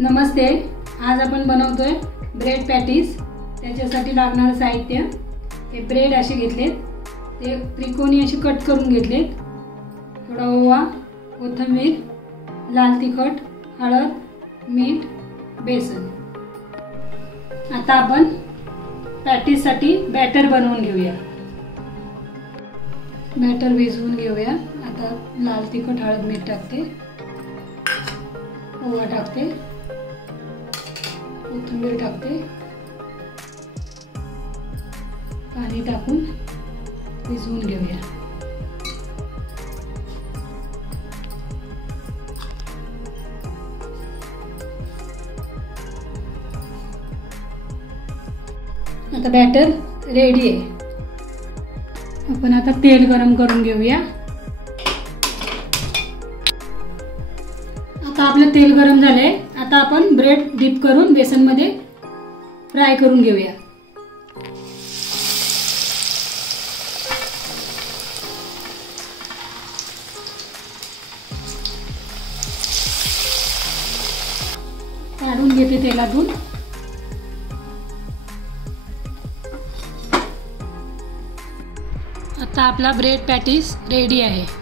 नमस्ते, आज आपण बनवतोय ब्रेड पॅटीस। त्याच्यासाठी लागणारे साहित्य हे ब्रेड असे घेतलेत, ते त्रिकोणी असे कट करून घेतलेत, थोडा ओवा, कोथिंबीर, लाल तिखट, हळद, मीठ, बेसन। आता आपण पॅटीस साठी बॅटर बनवून घेऊया। बॅटर भिजवून घेऊया। आता लाल तिखट, हळद, मीठ टाकते, ओवा टाकते, कोथिंबीर टाकते, पाणी टाकून भिजवून घेऊया। आता बॅटर रेडी आहे। आपण आता तेल गरम करून घेऊया। आता आपलं तेल गरम झाले। आता आपण ब्रेड डीप करून बेसन मध्ये फ्राय करून घेऊया। काढून घेते तेलातून। आता आपला ब्रेड पॅटीस रेडी आहे।